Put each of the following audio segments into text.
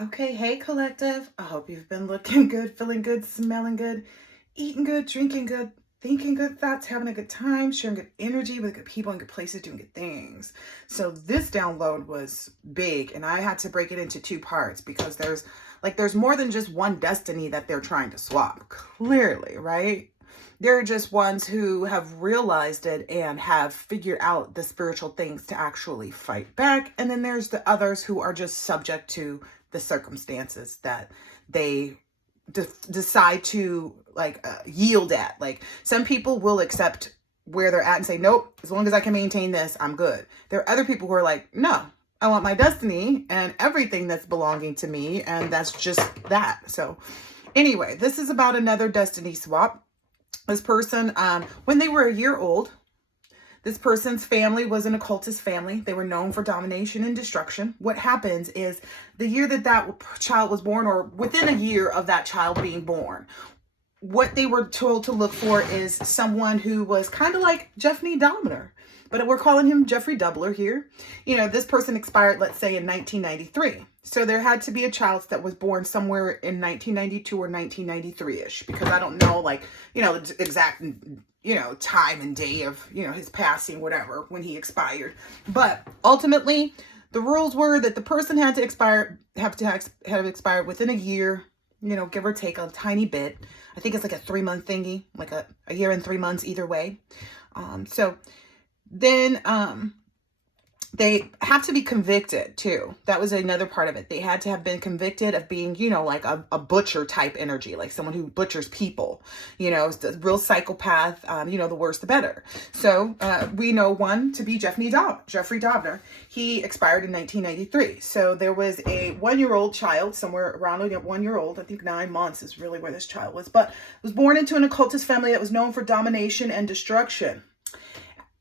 Okay, hey collective. I hope you've been looking good, feeling good, smelling good, eating good, drinking good, thinking good thoughts, having a good time, sharing good energy with good people and good places, doing good things. So this download was big and I had to break it into two parts because there's more than just one destiny that they're trying to swap. Clearly, right? There are just ones who have realized it and have figured out the spiritual things to actually fight back. And then there's the others who are just subject to the circumstances that they decide to yield at. Like some people will accept where they're at and say, nope, as long as I can maintain this, I'm good. There are other people who are like, no, I want my destiny and everything that's belonging to me. And that's just that. So anyway, this is about another destiny swap. This person, when they were a year old, this person's family was an occultist family. They were known for domination and destruction. What happens is the year that child was born, or within a year of that child being born, what they were told to look for is someone who was kind of like Jeffrey Dahmer, but we're calling him Jeffrey Doubler here. You know, this person expired, let's say, in 1993. So there had to be a child that was born somewhere in 1992 or 1993-ish, because I don't know, the exact, time and day of, his passing, whatever, when he expired. But ultimately, the rules were that the person had to have expired within a year, give or take a tiny bit. I think it's like a 3-month thingy, like a year and 3 months either way. So then they have to be convicted too. That was another part of it. They had to have been convicted of being, like a butcher type energy, like someone who butchers people, the real psychopath, the worse the better. So we know one to be Jeffrey Dahmer. He expired in 1993. So there was a 1-year-old child, somewhere around 1 year old, I think 9 months is really where this child was, but was born into an occultist family that was known for domination and destruction.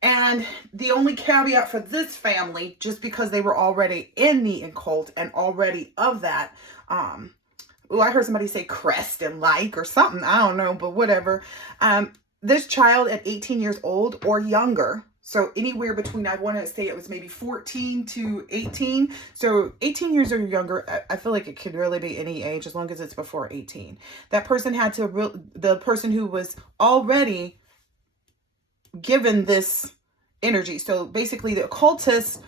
And the only caveat for this family, just because they were already in the occult and already of that, I heard somebody say crest and or something, I don't know, but whatever. This child at 18 years old or younger, so anywhere between, I want to say it was maybe 14 to 18. So 18 years or younger, I feel like it could really be any age as long as it's before 18. That person the person who was already given this energy. So basically the occultists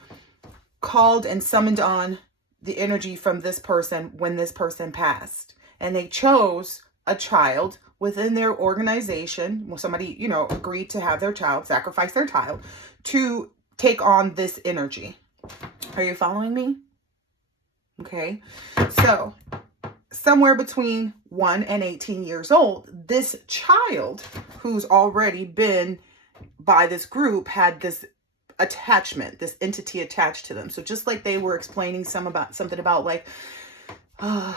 called and summoned on the energy from this person when this person passed. And they chose a child within their organization. Well, somebody, agreed to have their child, sacrifice their child to take on this energy. Are you following me? Okay. So somewhere between 1 and 18 years old, this child who's already been by this group had this attachment, this entity attached to them. So just like they were explaining something about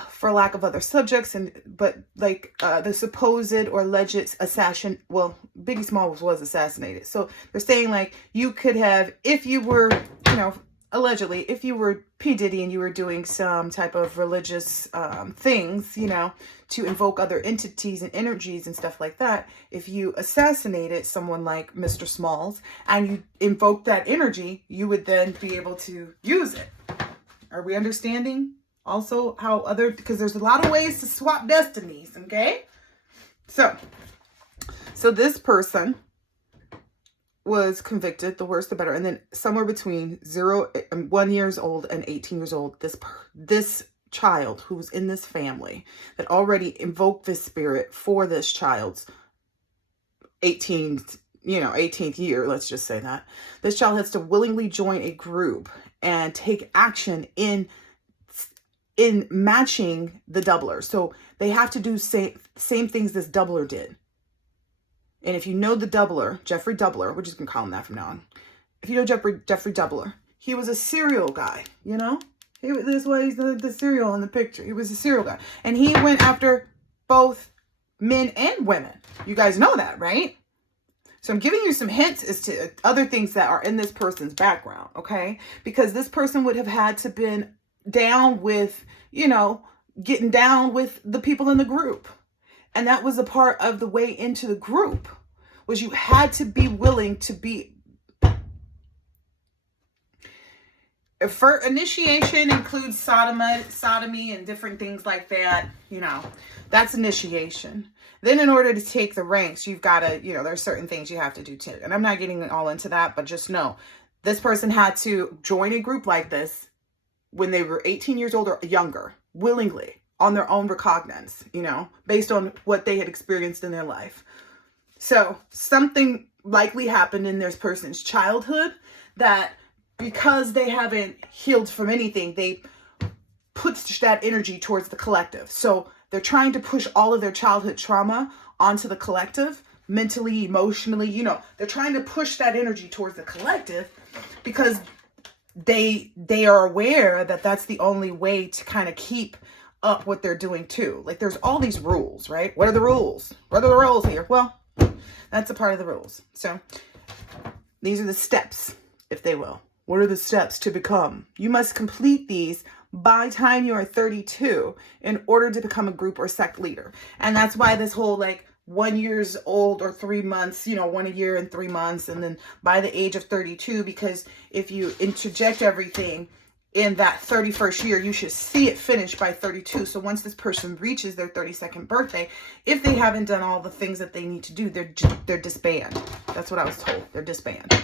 for lack of other subjects, but the supposed or alleged assassin, well, Biggie Smalls was assassinated. So they're saying you could have, if you were, allegedly, if you were P. Diddy and you were doing some type of religious things, to invoke other entities and energies and stuff like that, if you assassinated someone like Mr. Smalls and you invoked that energy, you would then be able to use it. Are we understanding also because there's a lot of ways to swap destinies, okay? So this person was convicted, the worse the better, and then somewhere between 1 years old and 18 years old, this child who was in this family that already invoked this spirit for this child's 18th year, let's just say that this child has to willingly join a group and take action in matching the doubler. So they have to do same things this doubler did. And if you know the doubler, Jeffrey Doubler, we're just going to call him that from now on. If you know Jeffrey Doubler, he was a serial guy, This way he's the serial in the picture. He was a serial guy. And he went after both men and women. You guys know that, right? So I'm giving you some hints as to other things that are in this person's background, okay? Because this person would have had to been down with, getting down with the people in the group. And that was a part of the way into the group, was you had to be willing to be For initiation includes sodomy and different things like that. You know, that's initiation. Then in order to take the ranks, you've got to, you know, there's certain things you have to do too. And I'm not getting all into that, but just know this person had to join a group like this when they were 18 years old or younger, willingly, on their own recognizance, you know, based on what they had experienced in their life. So something likely happened in this person's childhood that, because they haven't healed from anything, they put that energy towards the collective. So they're trying to push all of their childhood trauma onto the collective, mentally, emotionally, you know, they're trying to push that energy towards the collective because they are aware that that's the only way to kind of keep up what they're doing too. Like, there's all these rules, right? What are the rules? What are the rules here? Well, that's a part of the rules. So these are the steps, if they will. What are the steps to become? You must complete these by time you are 32 in order to become a group or sect leader. And that's why this whole like 1 year old or 3 months, you know, 1 year and 3 months, and then by the age of 32, because if you interject everything in that 31st year, you should see it finished by 32. So once this person reaches their 32nd birthday, if they haven't done all the things that they need to do, they're disbanded. That's what I was told. They're disbanded.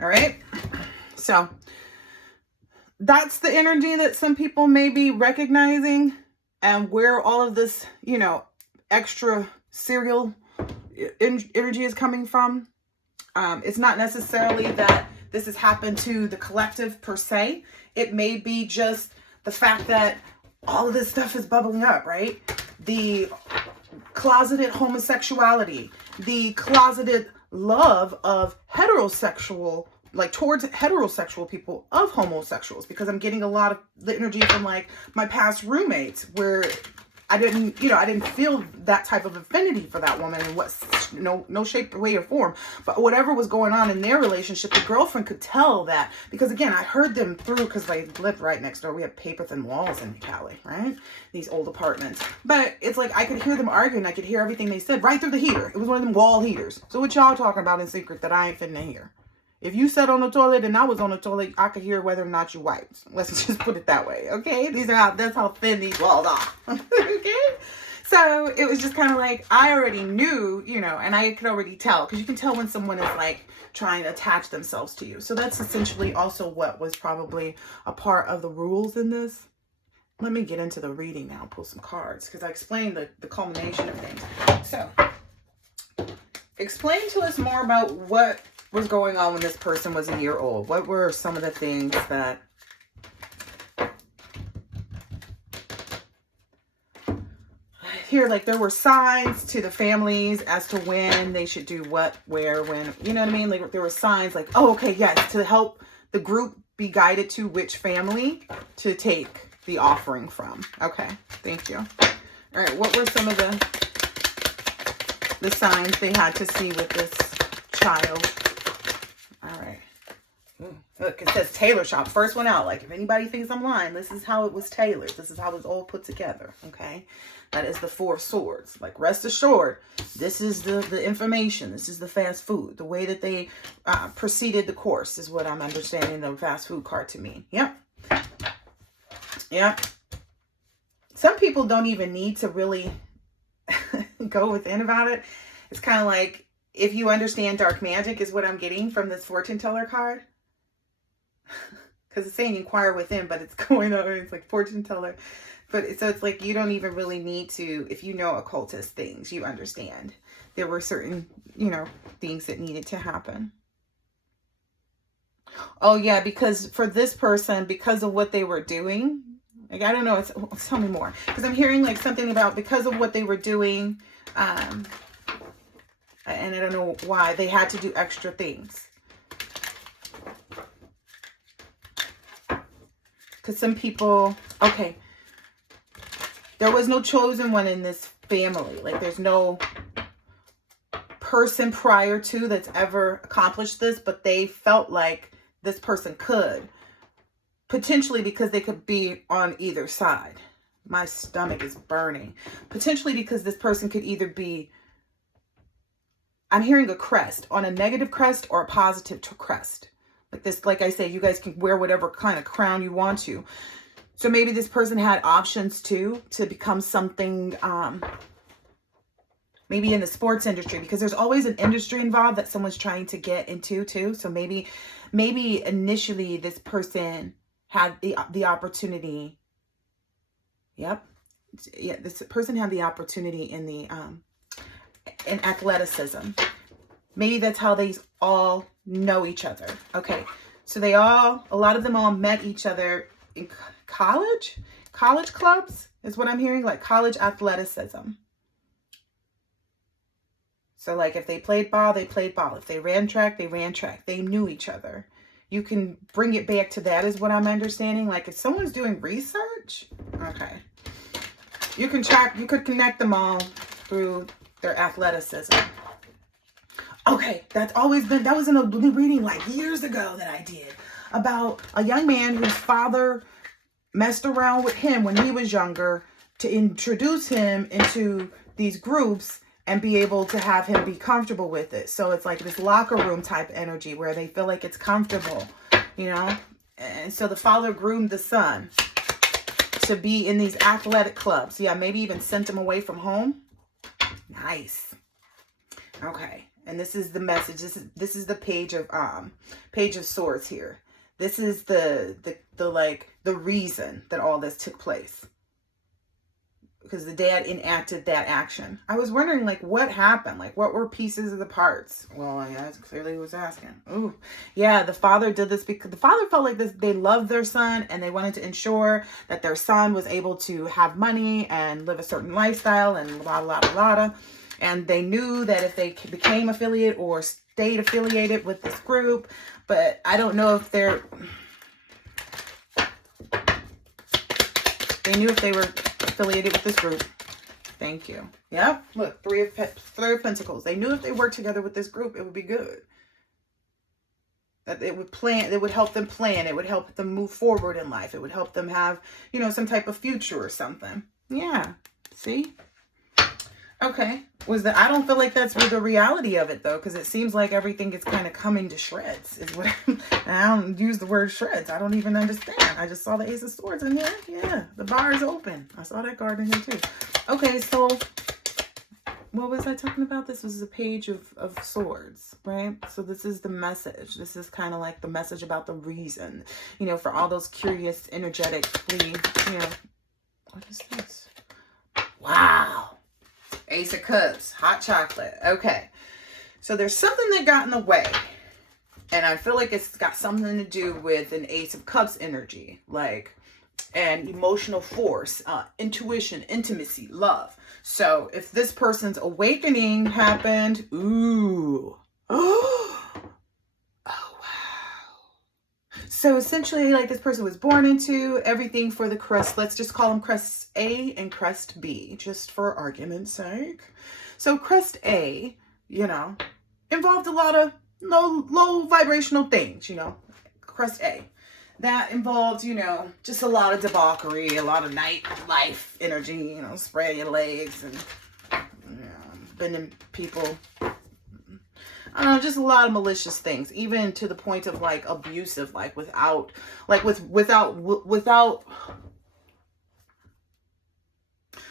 All right. So that's the energy that some people may be recognizing, and where all of this, you know, extra serial energy is coming from. It's not necessarily that this has happened to the collective per se. It may be just the fact that all of this stuff is bubbling up, right? The closeted homosexuality, the closeted love of heterosexual, like towards heterosexual people of homosexuals, because I'm getting a lot of the energy from like my past roommates where I didn't feel that type of affinity for that woman in no shape, way, or form. But whatever was going on in their relationship, the girlfriend could tell that, because again, I heard them through, because they lived right next door. We have paper thin walls in Cali, right? These old apartments. But it's like I could hear them arguing. I could hear everything they said right through the heater. It was one of them wall heaters. So what y'all talking about in secret that I ain't finna hear? If you sat on the toilet and I was on the toilet, I could hear whether or not you wiped. Let's just put it that way, okay? That's how thin these walls are, okay? So it was just kind of like, I already knew, you know, and I could already tell, because you can tell when someone is like trying to attach themselves to you. So that's essentially also what was probably a part of the rules in this. Let me get into the reading now, pull some cards, because I explained the culmination of things. So explain to us more about what was going on when this person was a year old. What were some of the things that here, like there were signs to the families as to when they should do what, where, when, you know what I mean? Like there were signs like, oh, okay, yes, to help the group be guided to which family to take the offering from. Okay, thank you. All right, what were some of the signs they had to see with this child? All right. Look, it says tailor shop. First one out. Like, if anybody thinks I'm lying, this is how it was tailored. This is how it was all put together. Okay. That is the Four of Swords. Like, rest assured, this is the information. This is the fast food. The way that they proceeded the course is what I'm understanding the fast food card to mean. Yep. Yep. Some people don't even need to really go within about it. It's kind of like, if you understand dark magic is what I'm getting from this fortune teller card. Because it's saying inquire within, but it's going over, it's like fortune teller. But so it's like you don't even really need to, if you know occultist things, you understand. There were certain, you know, things that needed to happen. Oh yeah, because for this person, because of what they were doing, like I don't know, tell me more. Because I'm hearing like something about because of what they were doing, and I don't know why, they had to do extra things. Because some people, okay, there was no chosen one in this family. Like there's no person prior to that's ever accomplished this, but they felt like this person could. Potentially because they could be on either side. My stomach is burning. Potentially because this person could either be, I'm hearing a crest, on a negative crest or a positive crest. Like this, like I say, you guys can wear whatever kind of crown you want to. So maybe this person had options too, to become something, maybe in the sports industry, because there's always an industry involved that someone's trying to get into too. So maybe initially this person had the opportunity. Yep. Yeah, this person had the opportunity in the in athleticism. Maybe that's how they all know each other. Okay. So a lot of them all met each other in college clubs is what I'm hearing, like college athleticism. So like if they played ball, they played ball. If they ran track, they ran track. They knew each other. You can bring it back to that is what I'm understanding. Like if someone's doing research, okay, you could connect them all through their athleticism. Okay, that was in a reading like years ago that I did about a young man whose father messed around with him when he was younger to introduce him into these groups and be able to have him be comfortable with it. So it's like this locker room type energy where they feel like it's comfortable, you know? And so the father groomed the son to be in these athletic clubs. Yeah, maybe even sent him away from home. Nice. Okay. And this is the message. This is the page of swords here. This is the reason that all this took place. Because the dad enacted that action. I was wondering, like, what happened? Like, what were pieces of the parts? Well, yeah, clearly he was asking. Ooh, yeah, the father did this because the father felt like this. They loved their son and they wanted to ensure that their son was able to have money and live a certain lifestyle and blah, blah, blah, blah. And they knew that if they became affiliate or stayed affiliated with this group, but I don't know if they knew if they were affiliated with this group. Thank you. Yep. Look, three of Pentacles. They knew if they worked together with this group, it would be good. That it would help them plan. It would help them move forward in life. It would help them have, you know, some type of future or something. Yeah. See? Okay. I don't feel like that's the reality of it though, because it seems like everything is kind of coming to shreds. I don't use the word shreds. I don't even understand. I just saw the Ace of Swords in here. Yeah, the bar is open. I saw that card in here too. Okay, so what was I talking about? This was a page of swords, right? So this is the message. This is kind of like the message about the reason, you know, for all those curious, energetically, you know, what is this? Wow. Ace of Cups, hot chocolate. Okay. So there's something that got in the way. And I feel like it's got something to do with an Ace of Cups energy. Like an emotional force, intuition, intimacy, love. So if this person's awakening happened, ooh. Oh, wow. So essentially, like this person was born into everything for the crest. Let's just call them crest A and crest B, just for argument's sake. So crest A, you know, involved a lot of low vibrational things, you know, crest A. That involved, you know, just a lot of debauchery, a lot of nightlife energy, you know, spread your legs and, you know, bending people. I don't know, just a lot of malicious things, even to the point of like abusive, like without.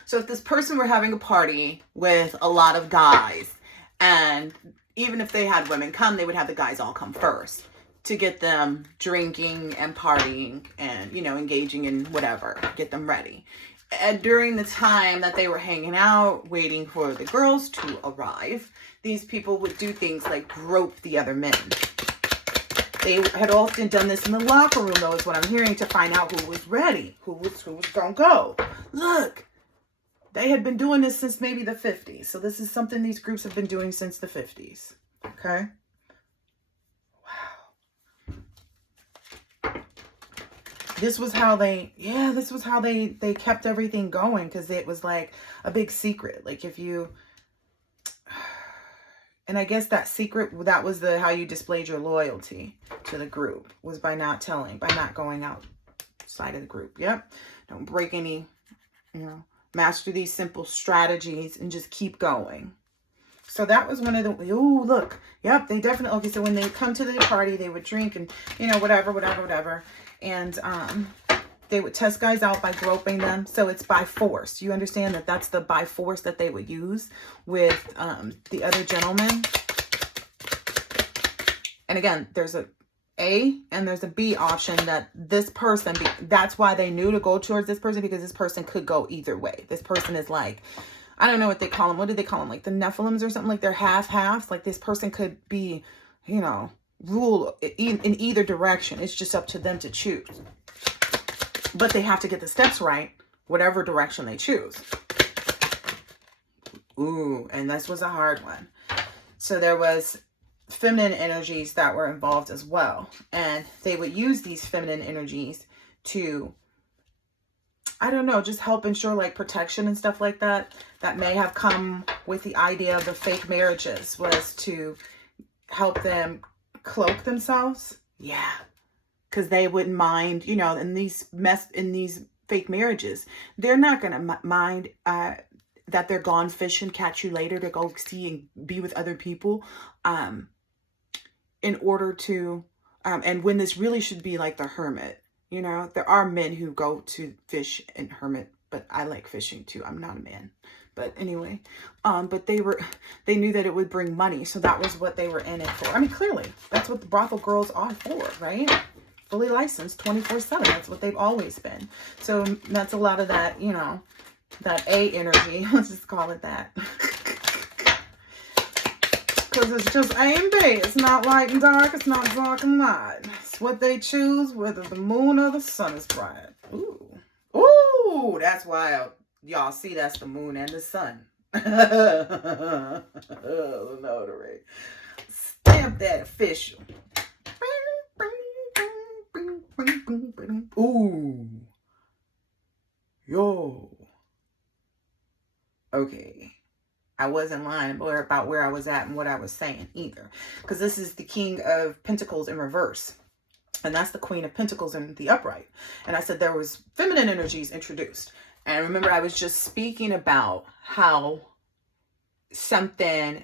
So if this person were having a party with a lot of guys, and even if they had women come, they would have the guys all come first to get them drinking and partying and, you know, engaging in whatever, get them ready. And during the time that they were hanging out, waiting for the girls to arrive, these people would do things like grope the other men. They had often done this in the locker room, though, is what I'm hearing, to find out who was ready, who was going to go. Look, they had been doing this since maybe the 50s. So this is something these groups have been doing since the 50s. Okay? This was how they kept everything going, because it was like a big secret. Like if you, and I guess that secret, that was how you displayed your loyalty to the group, was by not telling, by not going outside of the group. Yep. Don't break any, you know, master these simple strategies and just keep going. So that was one of the, oh, look. Yep, they definitely, okay, so when they would come to the party, they would drink and, you know, whatever. And they would test guys out by groping them. So it's by force. You understand that that's the by force that they would use with the other gentleman. And again, there's a and there's a B option that this person, that's why they knew to go towards this person, because this person could go either way. This person is like, I don't know what they call them. What do they call them? Like the Nephilims or something, like they're half-halves. Like this person could be, you know, rule in either direction. It's just up to them to choose. But they have to get the steps right, whatever direction they choose. Ooh, and this was a hard one. So there was feminine energies that were involved as well. And they would use these feminine energies to, I don't know, just help ensure like protection and stuff like that. That may have come with the idea of the fake marriages, was to help them cloak themselves. Yeah. Because they wouldn't mind, you know, in these fake marriages, they're not going to mind that they're gone fishing, catch you later to go see and be with other people, in order to, and when this really should be like the hermit. You know, there are men who go to fish and hermit, but I like fishing too. I'm not a man, but anyway, but they knew that it would bring money. So that was what they were in it for. I mean, clearly that's what the brothel girls are for, right? Fully licensed 24/7. That's what they've always been. So that's a lot of that, you know, that A energy. Let's just call it that. Because it's just A and B. It's not light and dark. It's not dark and light. It's what they choose, whether the moon or the sun is bright. Ooh. Ooh, that's why y'all see that's the moon and the sun. The notary. Stamp that official. Ooh. Yo. Okay. I wasn't lying about where I was at and what I was saying either. Because this is the King of Pentacles in reverse. And that's the Queen of Pentacles in the upright. And I said there was feminine energies introduced. And remember, I was just speaking about how something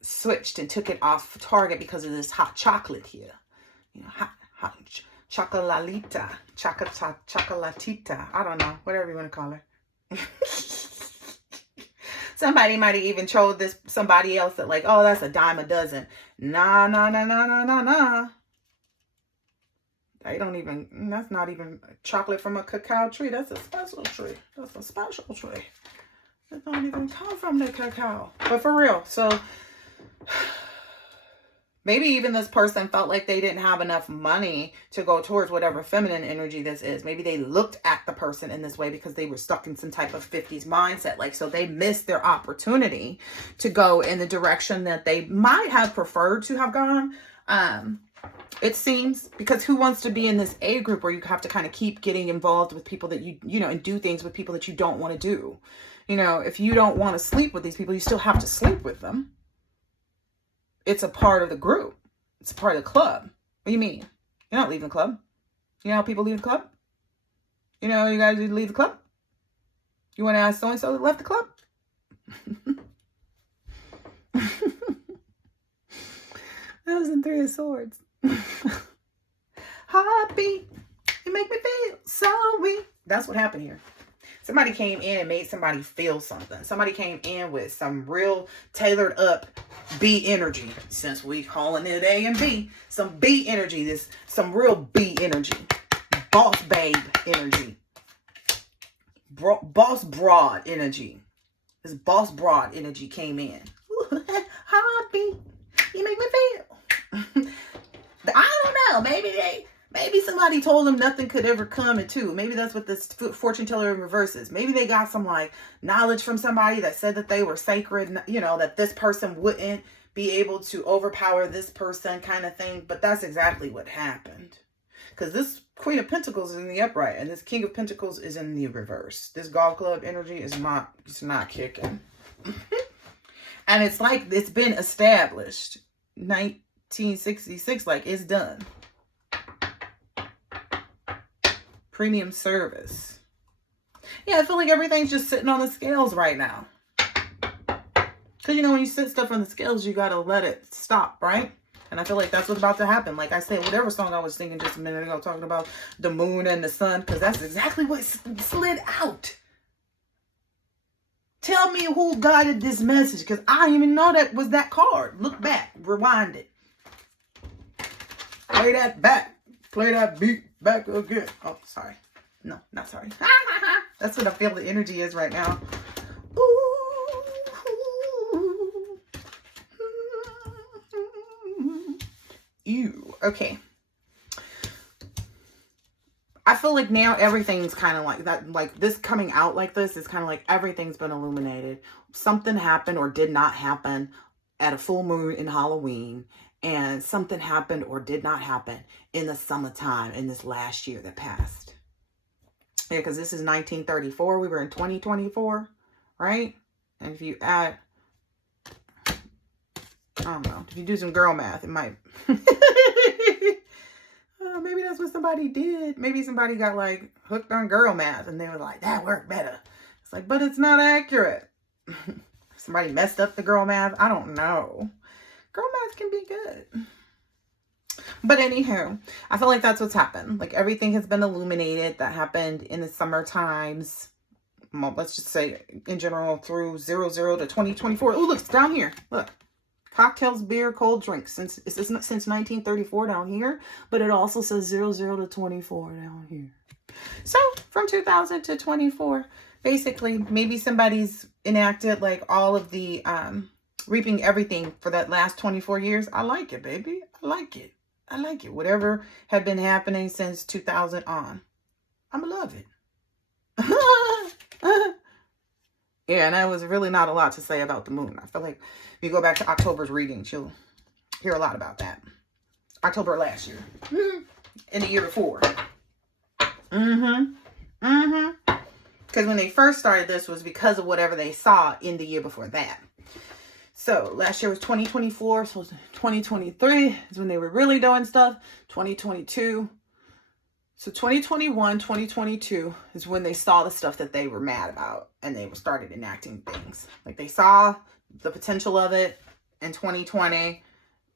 switched and took it off target because of this hot chocolate here. You know, hot chocolatita. Chocolatita. I don't know. Whatever you want to call her. Somebody might have even told this somebody else that like, oh, that's a dime a dozen. Nah. They don't even, that's not even chocolate from a cacao tree. That's a special tree. That's a special tree. It don't even come from the cacao. But for real, so maybe even this person felt like they didn't have enough money to go towards whatever feminine energy this is. Maybe they looked at the person in this way because they were stuck in some type of 50s mindset. Like, so they missed their opportunity to go in the direction that they might have preferred to have gone. It seems, because who wants to be in this A group where you have to kind of keep getting involved with people that you know, and do things with people that you don't want to do. You know, if you don't want to sleep with these people, you still have to sleep with them. It's a part of the group. It's a part of the club. What do you mean? You're not leaving the club. You know how people leave the club? You know you guys leave the club? You want to ask so-and-so that left the club? That was in Three of Swords. Heartbeat, you make me feel so weak. That's what happened here. Somebody came in and made somebody feel something. Somebody came in with some real tailored up B energy. Since we calling it A and B, some B energy. Some real B energy. Boss babe energy. Boss broad energy. This boss broad energy came in. Heartbeat, you make me feel. I don't know. Maybe somebody told them nothing could ever come into. Maybe that's what this fortune teller in reverse is. Maybe they got some like knowledge from somebody that said that they were sacred, you know, that this person wouldn't be able to overpower this person kind of thing. But that's exactly what happened. Because this Queen of Pentacles is in the upright and this King of Pentacles is in the reverse. This golf club energy is not kicking. And it's like it's been established. 1966, like it's done. Premium service. Yeah, I feel like everything's just sitting on the scales right now. Because, you know, when you sit stuff on the scales, you got to let it stop, right? And I feel like that's what's about to happen. Like I said, whatever song I was singing just a minute ago, talking about the moon and the sun, because that's exactly what slid out. Tell me who guided this message, because I didn't even know that was that card. Look back, rewind it. Play that back. Play that beat back again. Oh, sorry. No, not sorry. That's what I feel the energy is right now. Ew. Okay. I feel like now everything's kind of like that, like this coming out like this is kind of like everything's been illuminated. Something happened or did not happen at a full moon in Halloween, and something happened or did not happen in the summertime in this last year that passed. Yeah, because this is 1934. We were in 2024, right? And if you add, I don't know, if you do some girl math, it might... maybe that's what somebody did. Maybe somebody got like hooked on girl math and they were like, that worked better. It's like, but it's not accurate. Somebody messed up the girl math. I don't know. Girl math can be good. But anywho, I feel like that's what's happened. Like everything has been illuminated that happened in the summer times. Well, let's just say in general through 00 to 2024. Oh, look, it's down here. Look. Cocktails, beer, cold drinks. Since 1934 down here, but it also says 00 to 24 down here. So from 2000 to 24, basically, maybe somebody's enacted like all of the reaping everything for that last 24 years. I like it, baby. I like it. I like it. Whatever had been happening since 2000 on, I'ma love it. Yeah, and that was really not a lot to say about the moon. I feel like if you go back to October's readings, you'll hear a lot about that. October last year. And the year before. Because when they first started this was because of whatever they saw in the year before that. So last year was 2024. So 2023 is when they were really doing stuff. 2022. So 2021, 2022 is when they saw the stuff that they were mad about and they started enacting things. Like they saw the potential of it in 2020,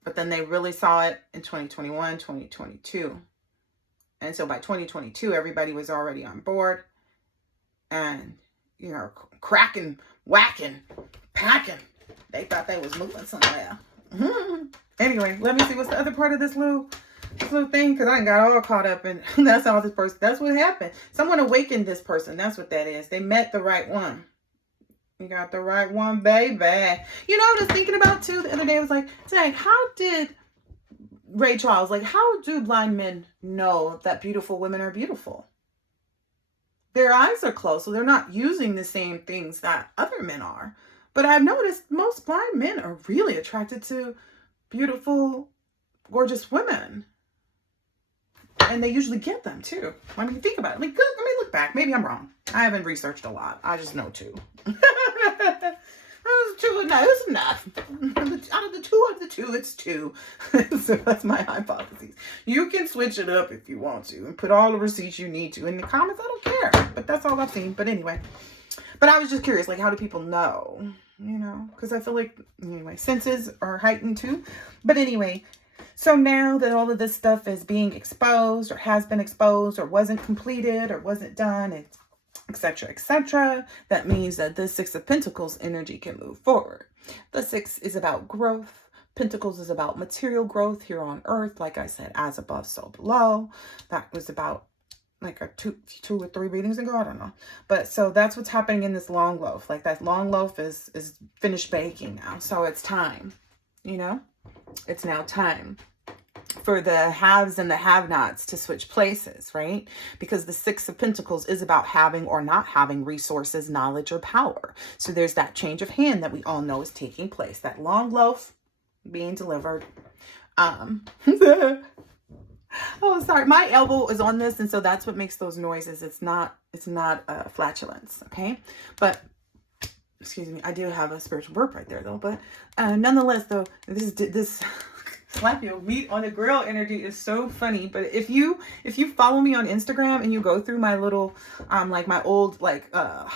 but then they really saw it in 2021, 2022. And so by 2022, everybody was already on board and, you know, cracking, whacking, packing. They thought they was moving somewhere. Anyway, let me see what's the other part of this little thing, because I got all caught up in that's all this person. That's what happened. Someone awakened this person. That's what that is. They met the right one. You got the right one, baby. You know what I was thinking about too the other day? I was like, dang, how did Ray Charles, like, how do blind men know that beautiful women are beautiful? Their eyes are closed, so they're not using the same things that other men are. But I've noticed most blind men are really attracted to beautiful, gorgeous women. And they usually get them too. I mean, think about it. Like, let me look back. Maybe I'm wrong. I haven't researched a lot. I just know two. It's enough. Out of the two, it's two. So that's my hypothesis. You can switch it up if you want to and put all the receipts you need to in the comments. I don't care. But that's all I've seen. But anyway. But I was just curious, like, how do people know? You know? Because I feel like, anyway, senses are heightened too. But anyway. So now that all of this stuff is being exposed or has been exposed or wasn't completed or wasn't done, etc., that means that the Six of Pentacles energy can move forward. The Six is about growth. Pentacles is about material growth here on earth. Like I said, as above, so below. That was about like a two or three readings ago. I don't know. But so that's what's happening in this long loaf. Like that long loaf is finished baking now. So it's time, you know? It's now time for the haves and the have-nots to switch places, right? Because the Six of Pentacles is about having or not having resources, knowledge, or power. So there's that change of hand that we all know is taking place. That long loaf being delivered. Oh, sorry. My elbow is on this, and so that's what makes those noises. It's not flatulence, okay? But excuse me, I do have a spiritual burp right there, though. But nonetheless, though, this Slap your meat on the grill energy is so funny. But if you follow me on Instagram and you go through my little like my old like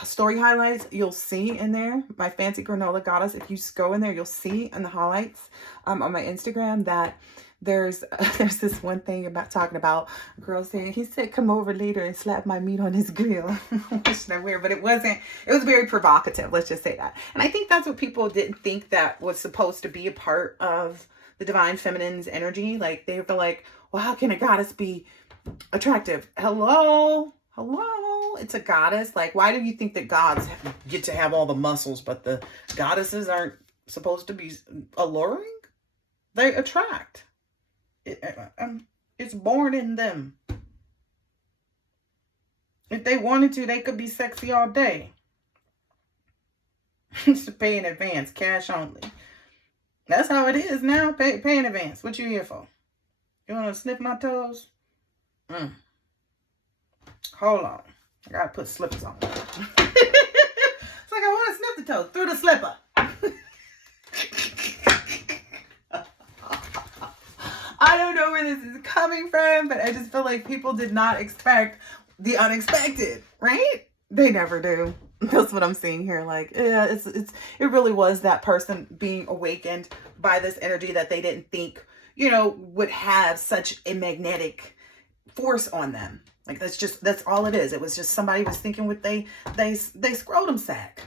story highlights, you'll see in there my fancy granola goddess. If you go in there, you'll see in the highlights on my Instagram that there's this one thing about talking about a girl saying, he said come over later and slap my meat on his grill. Which that weird, but it wasn't. It was very provocative, let's just say that. And I think that's what people didn't think that was supposed to be a part of the divine feminine's energy. Like they were like, well, how can a goddess be attractive? Hello, it's a goddess. Like, why do you think that gods get to have all the muscles but the goddesses aren't supposed to be alluring? They attract. It's born in them. If they wanted to, they could be sexy all day. To pay in advance, cash only. That's how it is now. Pay in advance. What you here for? You want to sniff my toes? Hold on. I gotta put slippers on. It's like I want to sniff the toes through the slipper. I don't know where this is coming from, but I just feel like people did not expect the unexpected, right? They never do. That's what I'm seeing here. Like, yeah, it really was that person being awakened by this energy that they didn't think, you know, would have such a magnetic force on them. Like, that's all it is. It was just somebody was thinking with they scrotum sack.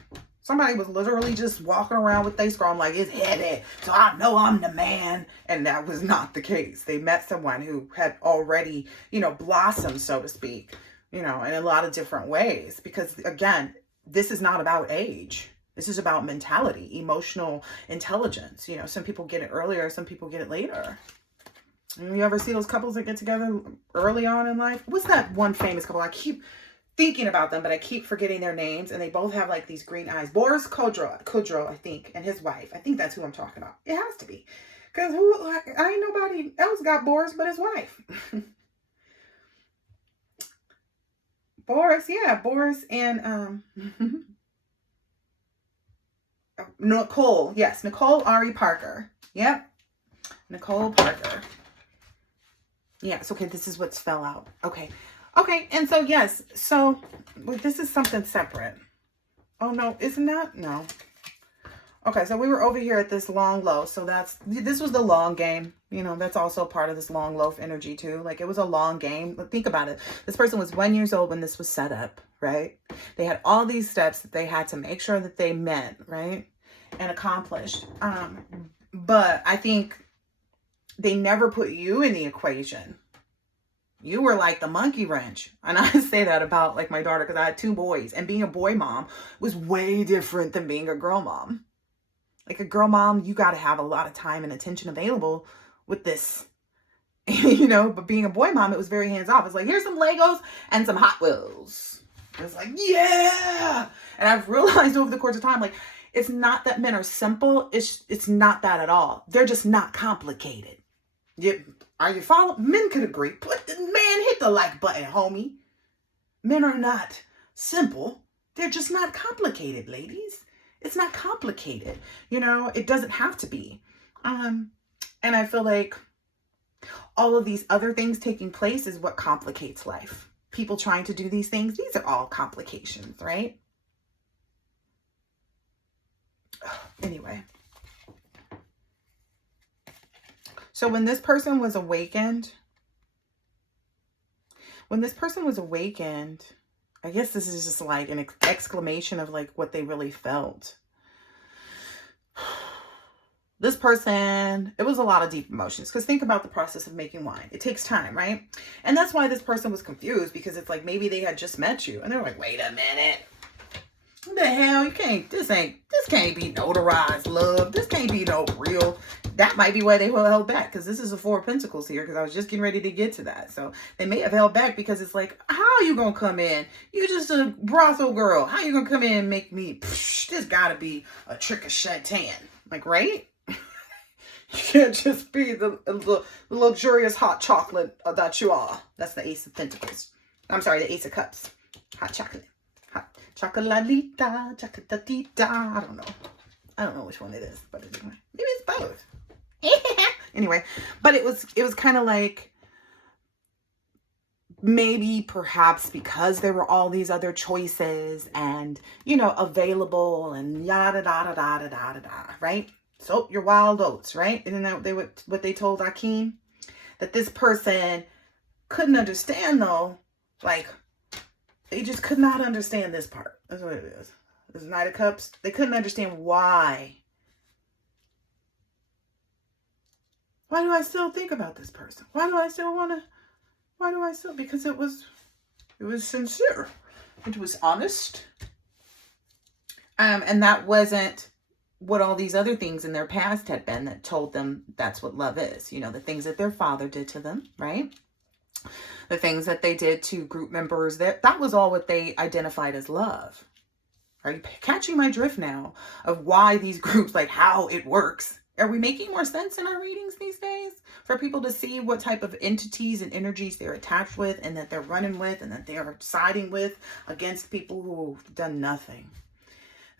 Somebody was literally just walking around with their scrotum like it's heavy, so I know I'm the man. And that was not the case. They met someone who had already, you know, blossomed, so to speak, you know, in a lot of different ways. Because again, this is not about age. This is about mentality, emotional intelligence. You know, some people get it earlier, some people get it later. And you ever see those couples that get together early on in life? What's that one famous couple? I keep thinking about them, but I keep forgetting their names. And they both have like these green eyes. Boris Kudrow, I think, and his wife. I think that's who I'm talking about. It has to be. Because I ain't nobody else got Boris but his wife. Boris and Nicole. Yes, Nicole Ari Parker. Yep. Nicole Parker. Yes, okay, this is what's fell out. Okay, and so yes, so well, this is something separate. Oh no, isn't that? No. Okay, so we were over here at this long low. So this was the long game. You know, that's also part of this long loaf energy too. Like it was a long game. But think about it. This person was 1 year old when this was set up, right? They had all these steps that they had to make sure that they met, right? And accomplished. But I think they never put you in the equation. You were like the monkey wrench. And I say that about like my daughter because I had 2 boys. And being a boy mom was way different than being a girl mom. Like a girl mom, you got to have a lot of time and attention available with this, you know, but being a boy mom, it was very hands off. It's like, here's some Legos and some Hot Wheels. It's like, yeah. And I've realized over the course of time, like, it's not that men are simple. It's not that at all. They're just not complicated. Are you following? Men could agree. Hit the like button, homie. Men are not simple. They're just not complicated, ladies. It's not complicated. You know, it doesn't have to be. And I feel like all of these other things taking place is what complicates life. People trying to do these things, these are all complications, right? Anyway. So when this person was awakened, I guess this is just like an exclamation of like what they really felt. This person, it was a lot of deep emotions because think about the process of making wine. It takes time, right? And that's why this person was confused because it's like maybe they had just met you and they're like, wait a minute. What the hell? This can't be notarized love. This can't be no real. That might be why they were held back because this is a 4 of Pentacles here because I was just getting ready to get to that. So they may have held back because it's like, how are you going to come in? You're just a brothel girl. How are you going to come in and make me, there's got to be a trick of shaitan. Like, right? You can't just be the luxurious hot chocolate that you are. That's the Ace of Pentacles. I'm sorry, the Ace of Cups. Hot chocolate. Chocolatita, chocolatita. I don't know which one it is, but anyway, maybe it's both. Anyway, but it was kind of like, maybe perhaps because there were all these other choices and, you know, available and yada da da da da da da, right? So your wild oats, right? Isn't that what they told Akeem? That this person couldn't understand, though. Like, they just could not understand this part. That's what it is. This Knight of Cups. They couldn't understand why. Why do I still think about this person? Why do I still want to? Why do I still? Because it was sincere. It was honest. And that wasn't what all these other things in their past had been that told them that's what love is. You know, the things that their father did to them, right? The things that they did to group members, that was all what they identified as love. Are you catching my drift now of why these groups, like how it works? Are we making more sense in our readings these days for people to see what type of entities and energies they're attached with and that they're running with and that they are siding with against people who've done nothing?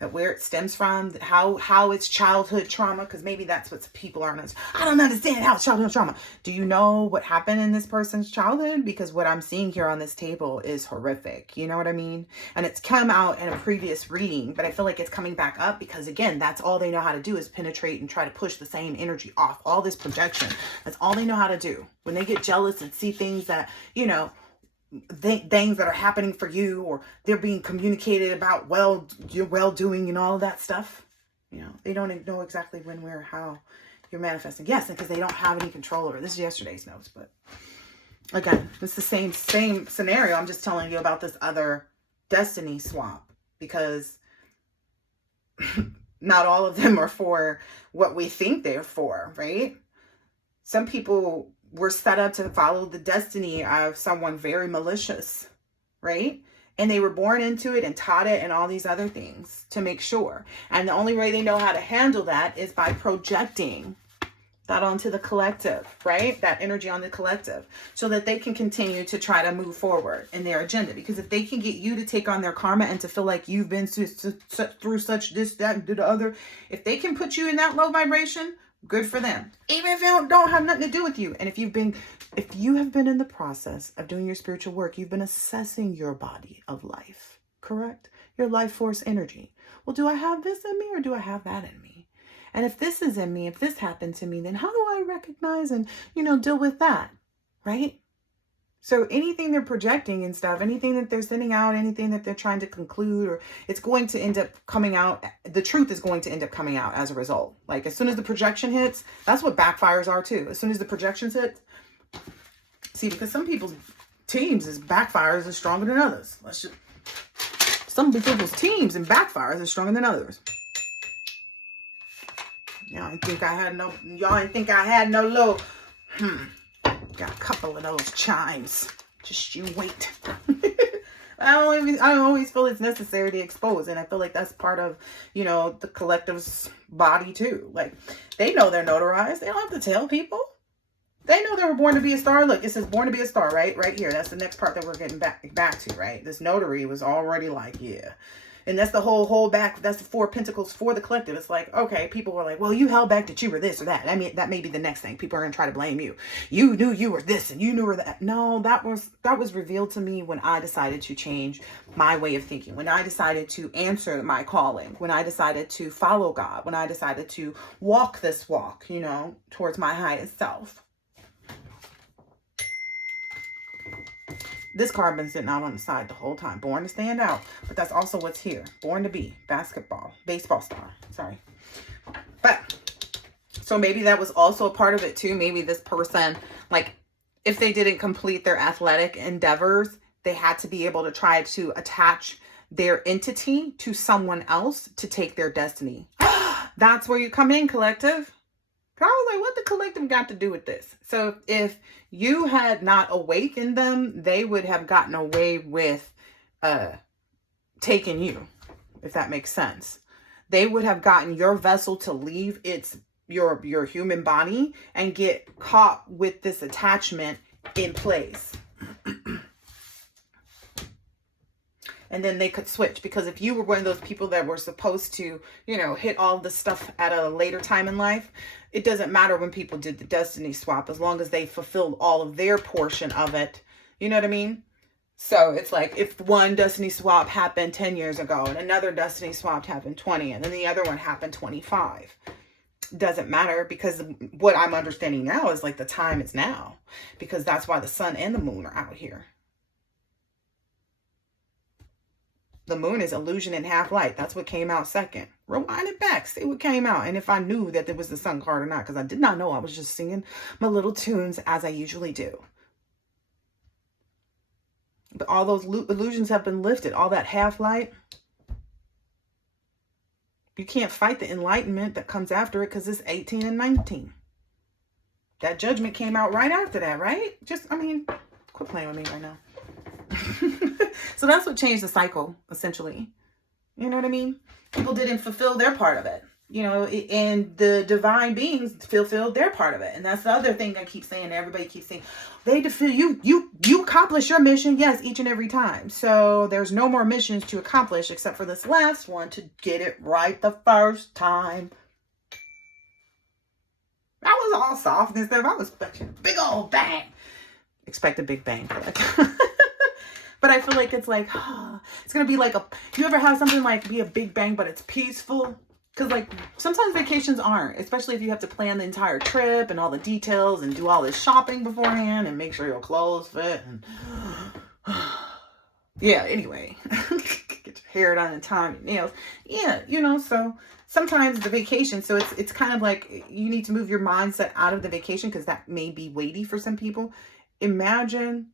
That where it stems from, how it's childhood trauma, because maybe that's what people aren't. I don't understand how it's childhood trauma. Do you know what happened in this person's childhood? Because what I'm seeing here on this table is horrific. You know what I mean? And it's come out in a previous reading, but I feel like it's coming back up because, again, that's all they know how to do is penetrate and try to push the same energy off. All this projection. That's all they know how to do. When they get jealous and see things that, you know, things that are happening for you, or they're being communicated about, well, your well-doing and all of that stuff, you know, they don't know exactly when, where, how you're manifesting. Yes, because they don't have any control over it. This is yesterday's notes, but again, it's the same scenario. I'm just telling you about this other destiny swap, because not all of them are for what we think they're for, right? Some people were set up to follow the destiny of someone very malicious, right? And they were born into it and taught it and all these other things to make sure. And the only way they know how to handle that is by projecting that onto the collective, right? That energy on the collective, so that they can continue to try to move forward in their agenda. Because if they can get you to take on their karma and to feel like you've been through such this, that, and the other, if they can put you in that low vibration, good for them. Even if it don't have nothing to do with you. And if you have been in the process of doing your spiritual work, you've been assessing your body of life, correct? Your life force energy. Well, do I have this in me or do I have that in me? And if this is in me, if this happened to me, then how do I recognize and, you know, deal with that, right? So anything they're projecting and stuff, anything that they're sending out, anything that they're trying to conclude, or it's going to end up coming out, the truth is going to end up coming out as a result. Like as soon as the projection hits, that's what backfires are too. As soon as the projections hit, see, because some people's teams is backfires are stronger than others. Some people's teams and backfires are stronger than others. Y'all ain't think I had no little, got a couple of those chimes. Just you wait. I always feel it's necessary to expose. And I feel like that's part of, you know, the collective's body too. Like, they know they're notarized. They don't have to tell people. They know they were born to be a star. Look, it says born to be a star, right? Right here. That's the next part that we're getting back to, right? This notary was already like, yeah. And that's the whole back. That's the 4 of Pentacles for the collective. It's like, okay, people were like, well, you held back that you were this or that. I mean, that may be the next thing. People are going to try to blame you. You knew you were this and you knew were that. No, that was revealed to me when I decided to change my way of thinking. When I decided to answer my calling. When I decided to follow God. When I decided to walk this walk, you know, towards my highest self. This card been sitting out on the side the whole time. Born to stand out. But that's also what's here. Born to be. Baseball star. Sorry. But, so maybe that was also a part of it too. Maybe this person, like, if they didn't complete their athletic endeavors, they had to be able to try to attach their entity to someone else to take their destiny. That's where you come in, collective. I was like, what the collective got to do with this? So if you had not awakened them, they would have gotten away with taking you, if that makes sense. They would have gotten your vessel to leave your human body and get caught with this attachment in place. and then they could switch. Because if you were one of those people that were supposed to, you know, hit all this stuff at a later time in life, it doesn't matter when people did the destiny swap, as long as they fulfilled all of their portion of it. You know what I mean? So it's like if one destiny swap happened 10 years ago and another destiny swap happened 20 and then the other one happened 25. Doesn't matter, because what I'm understanding now is like the time is now, because that's why the sun and the moon are out here. The moon is illusion and half light. That's what came out second. Rewind it back. See what came out. And if I knew that it was the sun card or not, because I did not know. I was just singing my little tunes as I usually do. But all those illusions have been lifted. All that half light. You can't fight the enlightenment that comes after it, because it's 18 and 19. That judgment came out right after that, right? Just, I mean, quit playing with me right now. So that's what changed the cycle, essentially. You know what I mean? People didn't fulfill their part of it, you know, and the divine beings fulfilled their part of it. And that's the other thing I keep saying. Everybody keeps saying, they fulfill you accomplish your mission. Yes, each and every time. So there's no more missions to accomplish except for this last one, to get it right the first time. I was all soft and stuff. I was expecting a big old bang. Expect a big bang. But I feel like it's like, it's going to be like you ever have something like be a big bang, but it's peaceful? Because like sometimes vacations aren't, especially if you have to plan the entire trip and all the details and do all this shopping beforehand and make sure your clothes fit. And yeah, anyway, get your hair done in time, your nails. Yeah, you know, so sometimes the vacation, so it's kind of like you need to move your mindset out of the vacation, because that may be weighty for some people. Imagine,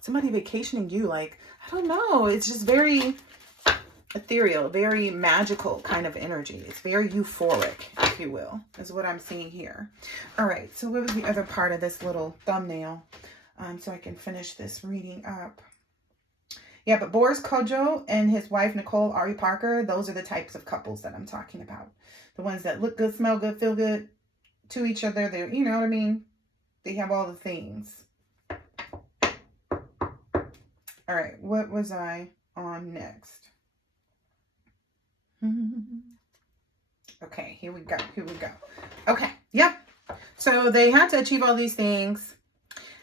somebody vacationing you, like, I don't know. It's just very ethereal, very magical kind of energy. It's very euphoric, if you will, is what I'm seeing here. All right. So what was the other part of this little thumbnail? So I can finish this reading up. Yeah, but Boris Kodjoe and his wife, Nicole Ari Parker, those are the types of couples that I'm talking about. The ones that look good, smell good, feel good to each other. They're, you know what I mean? They have all the things. All right, what was I on next? Okay, here we go. Okay, yep. So they had to achieve all these things.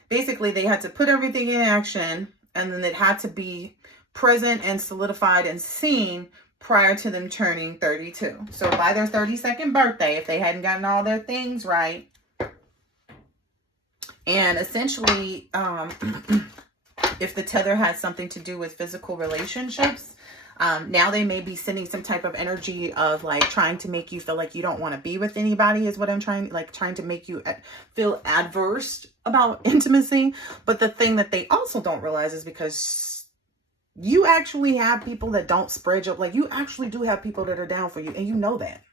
Basically, they had to put everything in action, and then it had to be present and solidified and seen prior to them turning 32. So by their 32nd birthday, if they hadn't gotten all their things right, and essentially, if the tether had something to do with physical relationships, now they may be sending some type of energy of like trying to make you feel like you don't want to be with anybody, is what I'm trying to make you feel adverse about intimacy. But the thing that they also don't realize is, because you actually have people that don't spread you, like you actually do have people that are down for you, and you know that.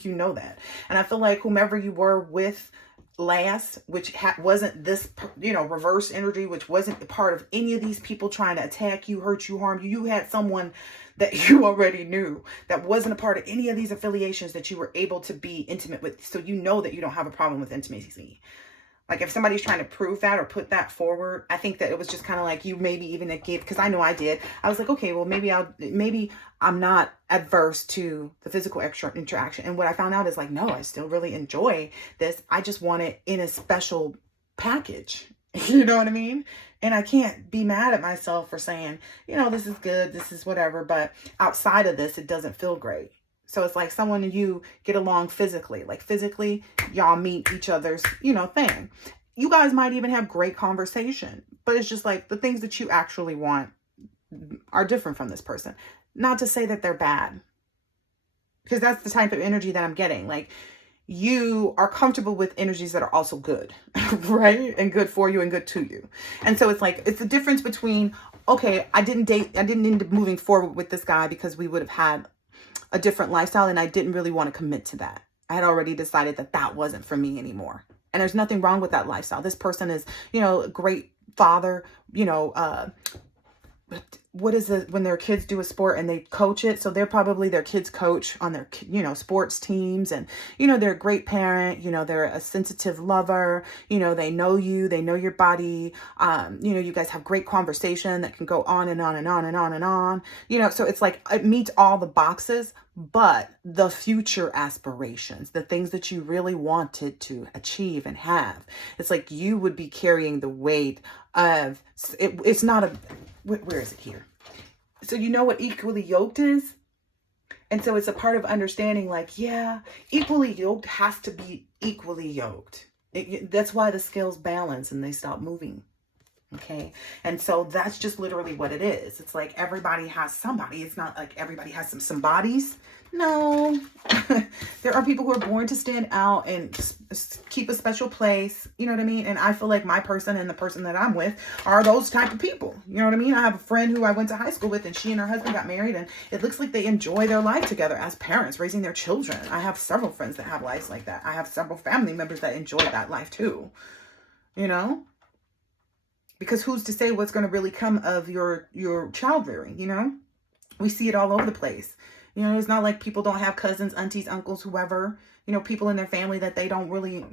You know that. And I feel like whomever you were with last, which wasn't this, you know, reverse energy, which wasn't a part of any of these people trying to attack you, hurt you, harm you. You had someone that you already knew that wasn't a part of any of these affiliations that you were able to be intimate with. So you know that you don't have a problem with intimacy. Like if somebody's trying to prove that or put that forward, I think that it was just kind of like you maybe even gave, because I know I did. I was like, okay, well, maybe I'm not adverse to the physical interaction. And what I found out is like, no, I still really enjoy this. I just want it in a special package. You know what I mean? And I can't be mad at myself for saying, you know, this is good, this is whatever, but outside of this, it doesn't feel great. So it's like someone and you get along physically, like physically y'all meet each other's, you know, thing. You guys might even have great conversation, but it's just like the things that you actually want are different from this person. Not to say that they're bad, because that's the type of energy that I'm getting. Like you are comfortable with energies that are also good, right? And good for you and good to you. And so it's like, it's the difference between, okay, I didn't end up moving forward with this guy because we would have had a different lifestyle, and I didn't really want to commit to that. I had already decided that that wasn't for me anymore. And there's nothing wrong with that lifestyle. This person is, you know, a great father, you know, what is it when their kids do a sport and they coach it? So they're probably their kids coach on their, sports teams, and, they're a great parent, they're a sensitive lover, they know you, they know your body. You guys have great conversation that can go on and on and on and on and on, so it's like, it meets all the boxes, but the future aspirations, the things that you really wanted to achieve and have, it's like you would be carrying the weight of it. It's not a, where is it here? So you know what equally yoked is? And so it's a part of understanding, like, yeah, equally yoked has to be equally yoked. That's why the scales balance and they stop moving. Okay. And so that's just literally what it is. It's like everybody has somebody. It's not like everybody has some bodies. No, there are people who are born to stand out and keep a special place. You know what I mean? And I feel like my person and the person that I'm with are those type of people. You know what I mean? I have a friend who I went to high school with, and she and her husband got married, and it looks like they enjoy their life together as parents, raising their children. I have several friends that have lives like that. I have several family members that enjoy that life too, because who's to say what's going to really come of your child rearing, We see it all over the place. It's not like people don't have cousins, aunties, uncles, whoever, people in their family that they don't really,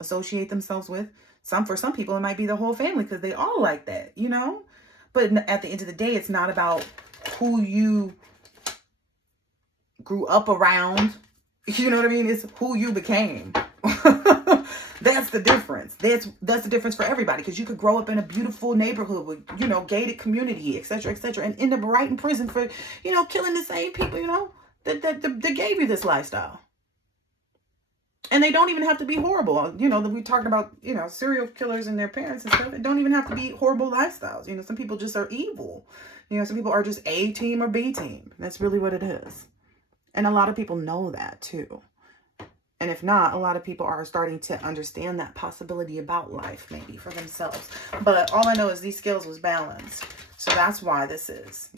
associate themselves with. For some people, it might be the whole family because they all like that, But at the end of the day, it's not about who you grew up around. You know what I mean? It's who you became. That's the difference. That's the difference for everybody, because you could grow up in a beautiful neighborhood with, gated community, etc., and end up right in prison for, killing the same people, that gave you this lifestyle. And they don't even have to be horrible. We talking about, serial killers and their parents and stuff. It don't even have to be horrible lifestyles. Some people just are evil. Some people are just A team or B team. That's really what it is. And a lot of people know that too. And if not, a lot of people are starting to understand that possibility about life, maybe for themselves. But all I know is these scales was balanced. So that's why this is,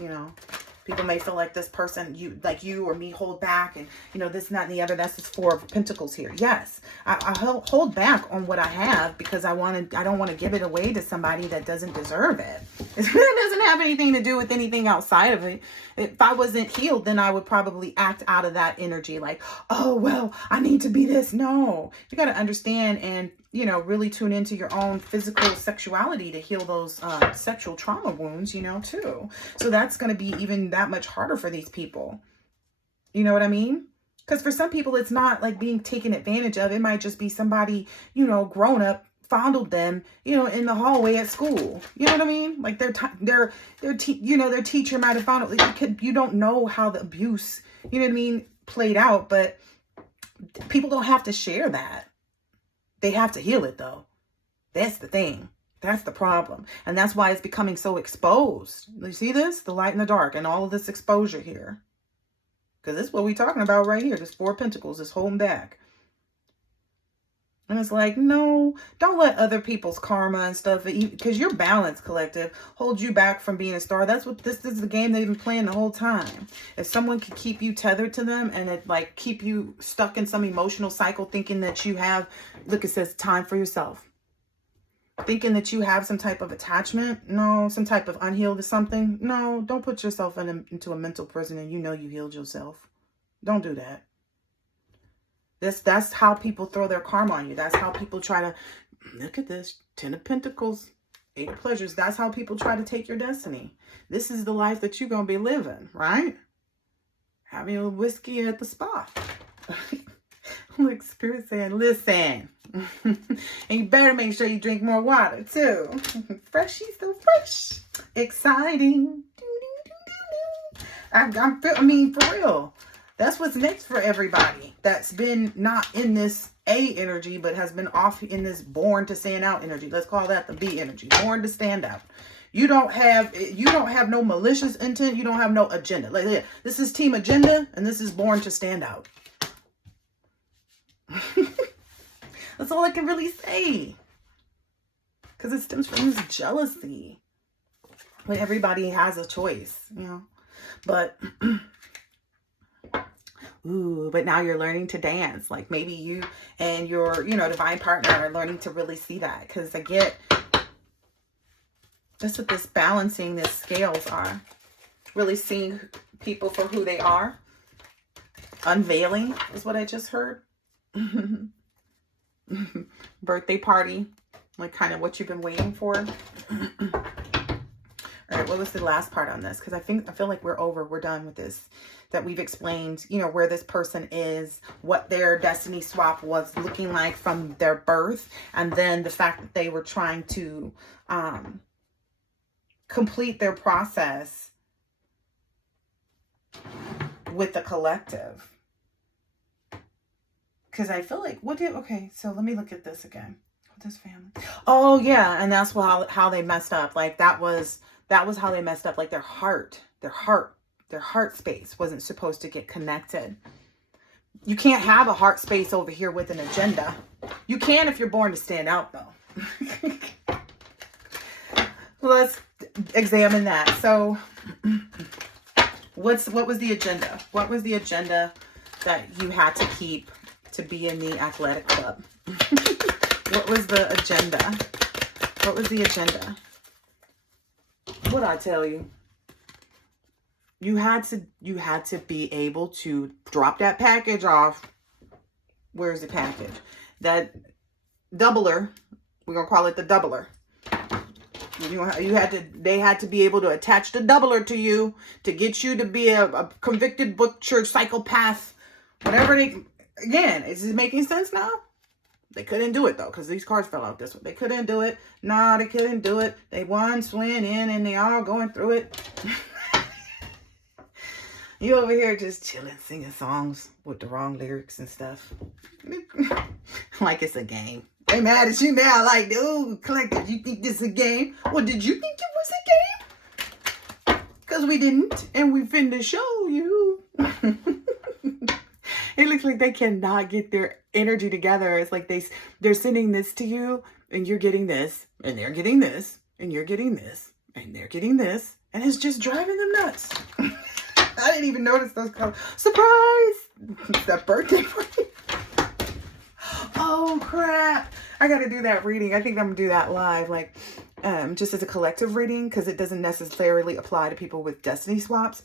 people may feel like this person, you or me, hold back, and, this, and that, and the other. That's this Four of Pentacles here. Yes, I hold back on what I have because I don't want to give it away to somebody that doesn't deserve it. It doesn't have anything to do with anything outside of it. If I wasn't healed, then I would probably act out of that energy like, oh, well, I need to be this. No, you got to understand and, really tune into your own physical sexuality to heal those sexual trauma wounds, too. So that's going to be even that much harder for these people. You know what I mean? Because for some people, it's not like being taken advantage of. It might just be somebody, grown up, fondled them, in the hallway at school. You know what I mean? Like their teacher might have fondled. You don't know how the abuse, played out, but people don't have to share that. They have to heal it though. That's the thing. That's the problem. And that's why it's becoming so exposed. You see this? The light and the dark and all of this exposure here. Because this is what we're talking about right here. This Four of Pentacles is holding back. And it's like, no, don't let other people's karma and stuff, because your balance, collective, holds you back from being a star. This is the game they've been playing the whole time. If someone could keep you tethered to them and it keep you stuck in some emotional cycle, thinking that you have, look, it says time for yourself. Thinking that you have some type of attachment, no, some type of unhealed or something. No, don't put yourself into a mental prison and you healed yourself. Don't do that. That's how people throw their karma on you. That's how people try to, look at this, Ten of Pentacles, Eight of Pleasures. That's how people try to take your destiny. This is the life that you're going to be living, right? Having a whiskey at the spa. Like Spirit saying, listen. And you better make sure you drink more water too. Freshy, so fresh. Exciting. I mean, for real. That's what's next for everybody that's been not in this A energy, but has been off in this born to stand out energy. Let's call that the B energy, born to stand out. You don't have no malicious intent. You don't have no agenda. Like, this is team agenda, and this is born to stand out. That's all I can really say. Because it stems from this jealousy. When everybody has a choice, But... Ooh, but now you're learning to dance. Like maybe you and your, divine partner are learning to really see that. Because I get That's what this balancing, this scales are. Really seeing people for who they are. Unveiling is what I just heard. Birthday party. Like kind of what you've been waiting for. All right, what was the last part on this? Because I feel like we're done with this. That we've explained, you know, where this person is, what their destiny swap was looking like from their birth, and then the fact that they were trying to complete their process with the collective. Because I feel like, okay, so let me look at this again. With this family. Oh yeah, and that's how they messed up. Like that was how they messed up. Like their heart space wasn't supposed to get connected. You can't have a heart space over here with an agenda. You can if you're born to stand out though. Let's examine that. So what was the agenda? What was the agenda that you had to keep to be in the athletic club? What was the agenda? What was the agenda? What'd I tell you? You had to be able to drop that package off. Where's the package? That doubler. We're gonna call it the doubler. They had to be able to attach the doubler to you to get you to be a convicted butcher, psychopath, whatever again, is this making sense now? They couldn't do it though, because these cards fell out this way. They couldn't do it. No, they couldn't do it. They won, swing in, and they all going through it. You over here just chilling, singing songs with the wrong lyrics and stuff. Like it's a game. They mad at you now, like, oh, collective, you think this is a game? Well, did you think it was a game? Because we didn't, and we finna show you. It looks like they cannot get their energy together. It's like they're sending this to you, and you're getting this, and they're getting this, and you're getting this, and they're getting this, and it's just driving them nuts. I didn't even notice those colors. Surprise! That birthday party. Oh crap! I gotta do that reading. I think I'm gonna do that live, like just as a collective reading, because it doesn't necessarily apply to people with destiny swaps.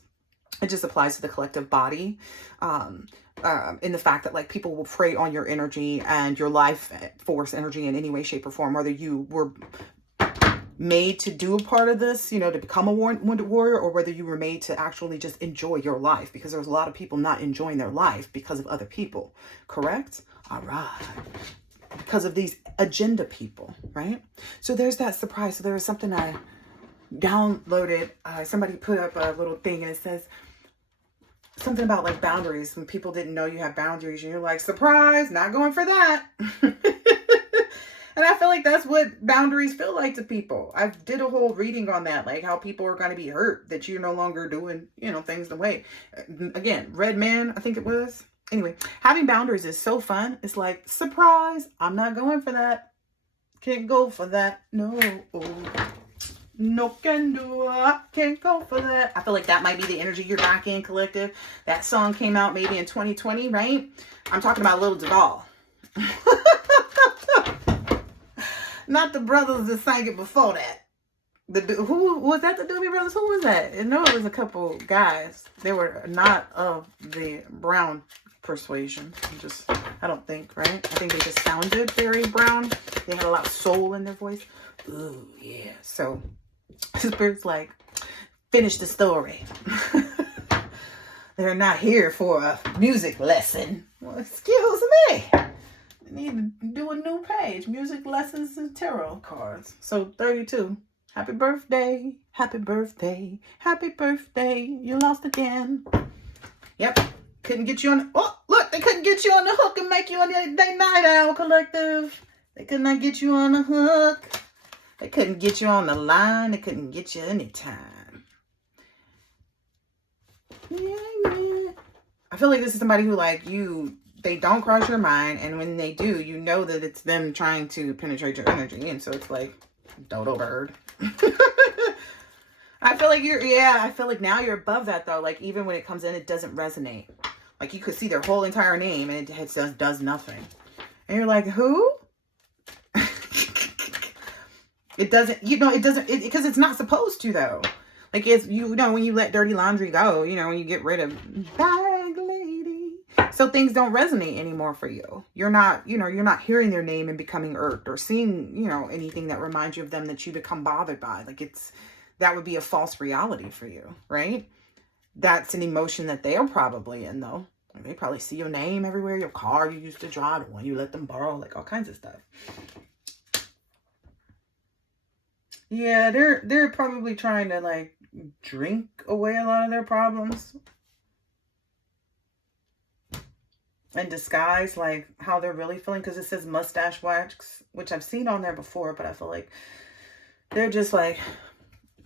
It just applies to the collective body. In the fact that like people will prey on your energy and your life force energy in any way, shape, or form, whether you were made to do a part of this, you know, to become a wounded warrior, or whether you were made to actually just enjoy your life, because there's a lot of people not enjoying their life because of other people. Correct? All right. Because of these agenda people, right? So there's that surprise. So there was something I downloaded. Somebody put up a little thing and it says something about like boundaries. When people didn't know you have boundaries, and you're like, surprise, not going for that. And I feel like that's what boundaries feel like to people. I did a whole reading on that, like how people are going to be hurt that you're no longer doing, you know, things the way. Again, Red Man, I think it was. Anyway, having boundaries is so fun. It's like, surprise, I'm not going for that. Can't go for that. No. No can do. I can't go for that. I feel like that might be the energy you're back in, collective. That song came out maybe in 2020, right? I'm talking about Lil Duval. Not the brothers that sang it before that. Who was that? The Doobie Brothers? Who was that? I know it was a couple guys. They were not of the brown persuasion. I don't think, right? I think they just sounded very brown. They had a lot of soul in their voice. Ooh, yeah. So Spirit's like, finish the story. They're not here for a music lesson. Well, excuse me. Need to do a new page. Music lessons and tarot cards. So 32. Happy birthday. Happy birthday. Happy birthday. You lost again. Yep. Couldn't get you on. Oh, look. They couldn't get you on the hook and make you on their night owl, collective. They could not get you on the hook. They couldn't get you on the line. They couldn't get you anytime. Yeah. I feel like this is somebody who like you. They don't cross your mind, and when they do, you know that it's them trying to penetrate your energy, and so it's like, dodo bird. I feel like I feel like now you're above that, though. Like, even when it comes in, it doesn't resonate. Like, you could see their whole entire name, and it does nothing. And you're like, who? It doesn't, it doesn't, because it's not supposed to though. Like it's, when you let dirty laundry go, when you get rid of bag lady. So things don't resonate anymore for you. You're not, you're not hearing their name and becoming irked or seeing, anything that reminds you of them that you become bothered by. Like that would be a false reality for you, right? That's an emotion that they're probably in though. Like they probably see your name everywhere, your car you used to drive, the one you let them borrow, like all kinds of stuff. Yeah, they're probably trying to like drink away a lot of their problems and disguise like how they're really feeling, because it says mustache wax, which I've seen on there before, but I feel like they're just like,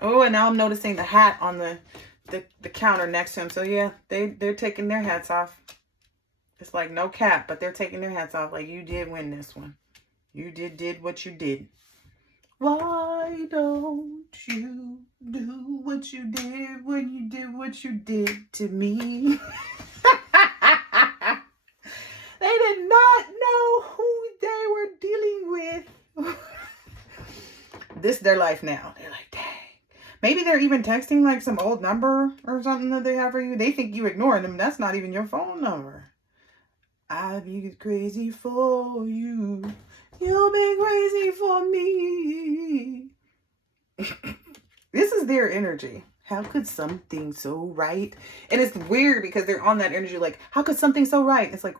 oh, and now I'm noticing the hat on the counter next to him. So yeah, they're taking their hats off. It's like no cap, but they're taking their hats off. Like, you did win this one. You did what you did. Why don't you do what you did when you did what you did to me? They did not know who they were dealing with. This is their life now. They're like, dang. Maybe they're even texting like some old number or something that they have for you. They think you ignoring them. That's not even your phone number. I'd be crazy for you. You'll be crazy for me. This is their energy. How could something so right? And it's weird because they're on that energy like, how could something so right? It's like,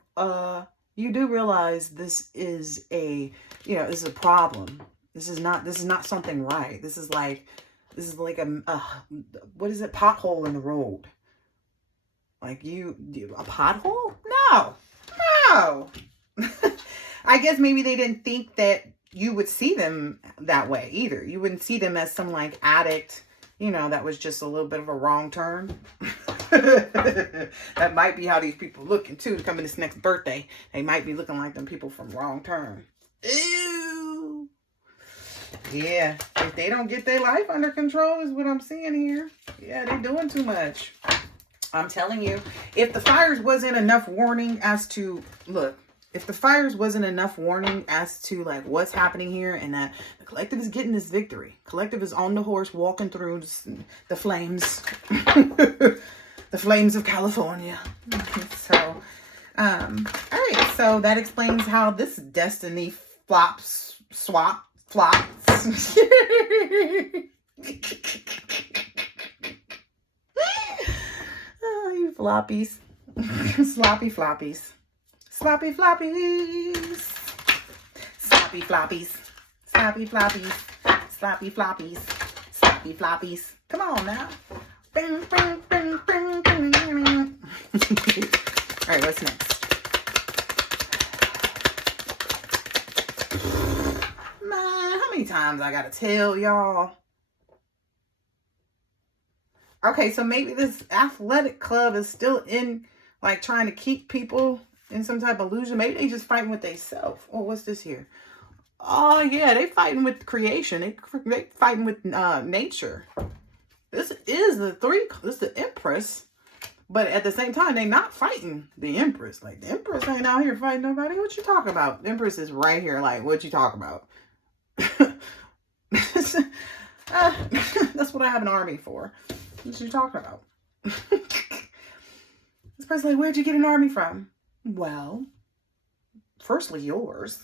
you do realize this is a, this is a problem. This is not something right. This is like a what is it? Pothole in the road. Like a pothole? No. I guess maybe they didn't think that you would see them that way either. You wouldn't see them as some like addict, that was just a little bit of a wrong turn. That might be how these people looking too. Coming this next birthday, they might be looking like them people from Wrong Turn. Ew. Yeah, if they don't get their life under control is what I'm seeing here. Yeah, they're doing too much. I'm telling you, if the fires wasn't enough warning as to, if the fires wasn't enough warning as to like what's happening here, and that the collective is getting this victory. Collective is on the horse walking through the flames, the flames of California. So, all right. So that explains how this destiny flops. Oh, you floppies. Sloppy floppies. Sloppy floppies. Sloppy floppies. Sloppy floppies. Sloppy floppies. Sloppy floppies. Come on now. Bing, bing, bing, bing, bing, bing. All right, what's next? Man, how many times I gotta tell y'all? Okay, so maybe this athletic club is still in, like, trying to keep people in some type of illusion. Maybe they just fighting with themselves. Oh, what's this here? Oh, yeah, they fighting with creation. They fighting with nature. This is the Empress. But at the same time, they not fighting the Empress. Like, the Empress ain't out here fighting nobody. What you talking about? The Empress is right here. Like, what you talking about? That's what I have an army for. What you talking about? This person's like, where'd you get an army from? Well, firstly, yours.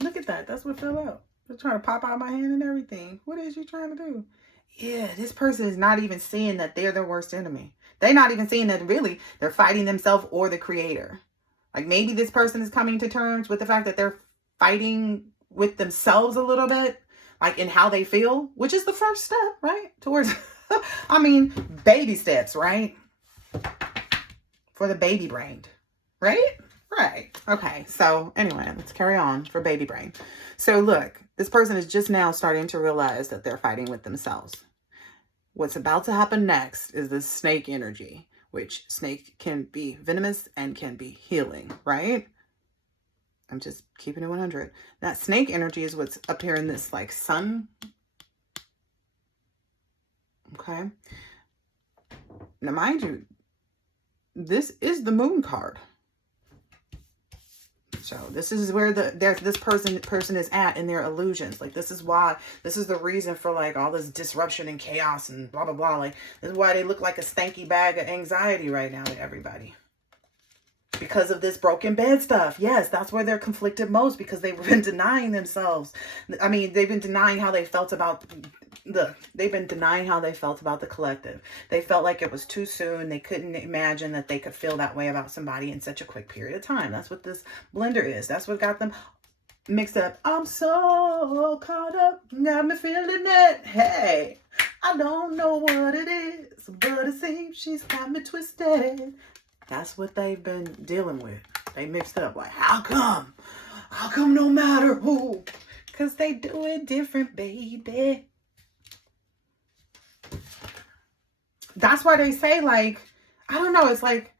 Look at that. That's what fell out. They're trying to pop out my hand and everything. What is you trying to do? Yeah, this person is not even seeing that they're their worst enemy. They're not even seeing that really they're fighting themselves or the creator. Like, maybe this person is coming to terms with the fact that they're fighting with themselves a little bit, like in how they feel, which is the first step, right? Towards, I mean, baby steps, right? For the baby brain, right? Right. Okay. So anyway, let's carry on for baby brain. So look, this person is just now starting to realize that they're fighting with themselves. What's about to happen next is the snake energy, which snake can be venomous and can be healing, right? I'm just keeping it 100. That snake energy is what's up here in this like sun. Okay. Now, mind you, this is the moon card. So this is where this person is at in their illusions. Like, this is the reason for like all this disruption and chaos and blah, blah, blah. Like, this is why they look like a stanky bag of anxiety right now to everybody. Because of this broken bed stuff. Yes, that's where they're conflicted most, because they've been denying themselves. I mean, they've been denying how they felt about the collective. They felt like it was too soon. They couldn't imagine that they could feel that way about somebody in such a quick period of time. That's what this blender is. That's what got them mixed up. I'm so caught up, got me feeling it. Hey, I don't know what it is, but it seems she's got me twisted. That's what they've been dealing with. They mixed up. Like, how come? How come no matter who? Because they do it different, baby. That's why they say, like, I don't know. It's like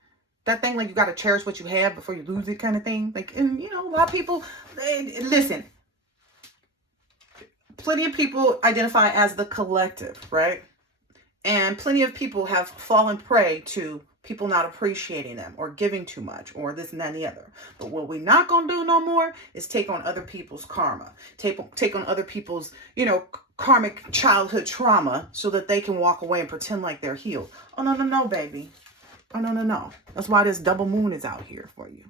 that thing, like, you got to cherish what you have before you lose it kind of thing. Like, and, you know, a lot of people, listen. Plenty of people identify as the collective, right? And plenty of people have fallen prey to people not appreciating them or giving too much or this and that and the other. But what we're not going to do no more is take on other people's karma. Take on other people's, you know, karmic childhood trauma so that they can walk away and pretend like they're healed. Oh, no, no, no, baby. Oh, no, no, no. That's why this double moon is out here for you.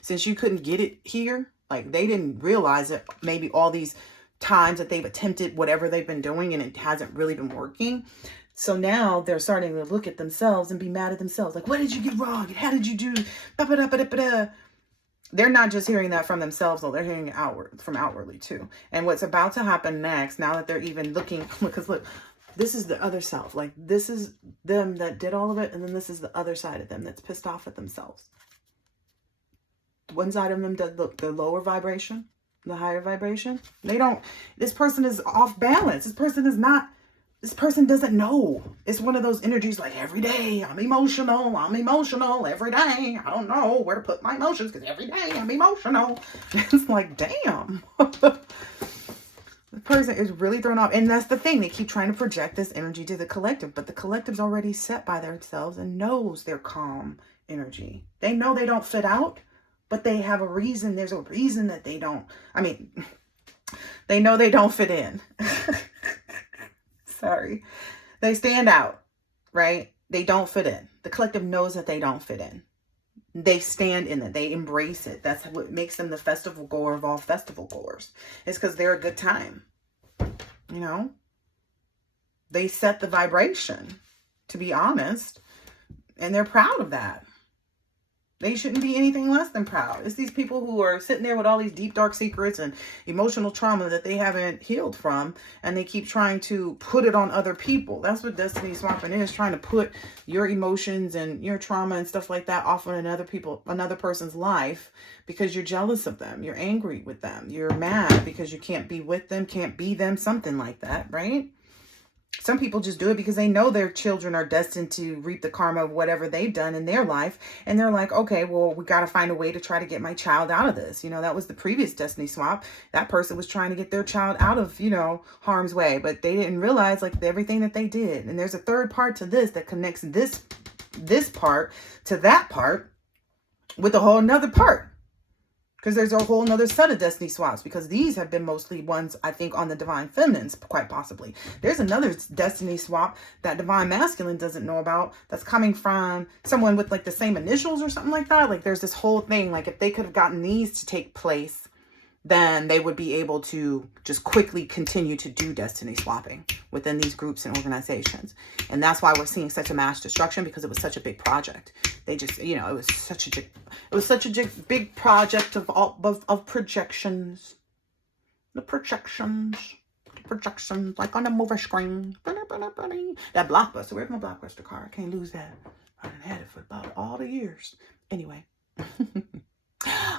Since you couldn't get it here, like they didn't realize it maybe all these times that they've attempted whatever they've been doing and it hasn't really been working. So now they're starting to look at themselves and be mad at themselves. Like, what did you get wrong? And how did you do? They're not just hearing that from themselves, though. They're hearing it outwardly, too. And what's about to happen next, now that they're even looking, because look, this is the other self. Like, this is them that did all of it. And then this is the other side of them that's pissed off at themselves. One side of them does look the lower vibration, the higher vibration. This person is off balance. This person doesn't know. It's one of those energies like every day I'm emotional every day. I don't know where to put my emotions because every day I'm emotional. It's like, damn. The person is really thrown off. And that's the thing. They keep trying to project this energy to the collective, but the collective's already set by themselves and knows their calm energy. They know they don't fit out, but they have a reason. There's a reason that they don't. I mean, they know they don't fit in. Sorry. They stand out, right? They don't fit in. The collective knows that they don't fit in. They stand in it. They embrace it. That's what makes them the festival goer of all festival goers. It's because they're a good time. You know? They set the vibration, to be honest. And they're proud of that. They shouldn't be anything less than proud. It's these people who are sitting there with all these deep, dark secrets and emotional trauma that they haven't healed from. And they keep trying to put it on other people. That's what destiny swapping is. Trying to put your emotions and your trauma and stuff like that off on another person's life. Because you're jealous of them. You're angry with them. You're mad because you can't be with them. Can't be them. Something like that, right? Some people just do it because they know their children are destined to reap the karma of whatever they've done in their life. And they're like, okay, well, we got to find a way to try to get my child out of this. You know, that was the previous destiny swap. That person was trying to get their child out of, you know, harm's way. But they didn't realize like everything that they did. And there's a third part to this that connects this part to that part with a whole nother part. Because there's a whole nother set of destiny swaps. Because these have been mostly ones, I think, on the divine feminines, quite possibly. There's another destiny swap that divine masculine doesn't know about. That's coming from someone with like the same initials or something like that. Like there's this whole thing. Like if they could have gotten these to take place, then they would be able to just quickly continue to do destiny swapping within these groups and organizations. And that's why we're seeing such a mass destruction, because it was such a big project. They just, you know, it was such a big project of projections. The projections, like on the movie screen. That Blockbuster, where's my Blockbuster card? I can't lose that. I done had it for about all the years. Anyway.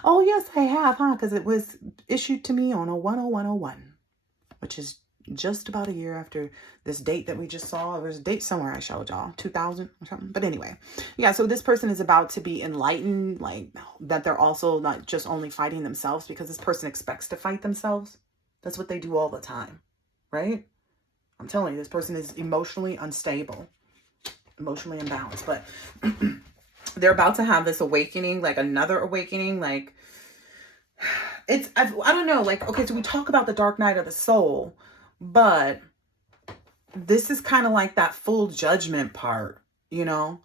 Oh, yes, I have, huh? Because it was issued to me on a 10101, which is just about a year after this date that we just saw. There was a date somewhere I showed y'all, 2000 or something. But anyway, yeah, so this person is about to be enlightened, like that they're also not just only fighting themselves, because this person expects to fight themselves. That's what they do all the time, right? I'm telling you, this person is emotionally unstable, emotionally imbalanced, but they're about to have this awakening, like another awakening, like I don't know, like, okay, so we talk about the dark night of the soul, but this is kind of like that full judgment part, you know?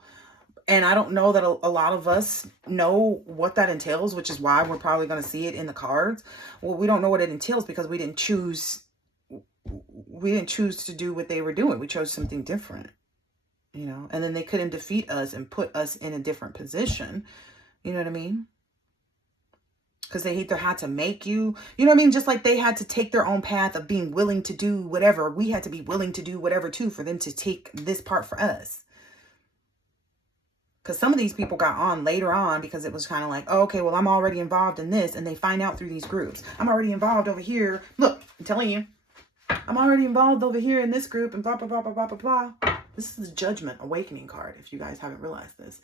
And I don't know that a lot of us know what that entails, which is why we're probably going to see it in the cards. Well, we don't know what it entails because we didn't choose to do what they were doing. We chose something different, you know? And then they couldn't defeat us and put us in a different position. You know what I mean? Because they either had to make you, you know what I mean? Just like they had to take their own path of being willing to do whatever. We had to be willing to do whatever too for them to take this part for us. Because some of these people got on later on because it was kind of like, oh, okay, well, I'm already involved in this. And they find out through these groups. I'm already involved over here. Look, I'm telling you, I'm already involved over here in this group and blah, blah, blah, blah, blah, blah, blah. This is the Judgment Awakening card, if you guys haven't realized this.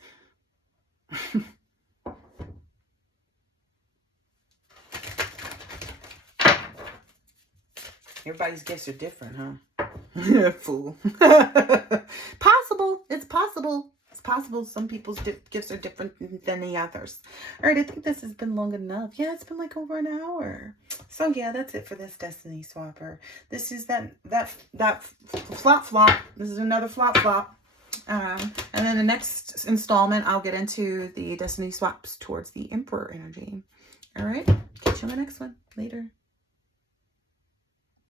Everybody's gifts are different, huh? Fool. Possible. It's possible. It's possible some people's gifts are different than the others. All right, I think this has been long enough. Yeah, it's been like over an hour. So yeah, that's it for this Destiny Swapper. This is that flop flop. This is another flop flop. And then the next installment, I'll get into the Destiny swaps towards the Emperor energy. All right, catch you on the next one. Later.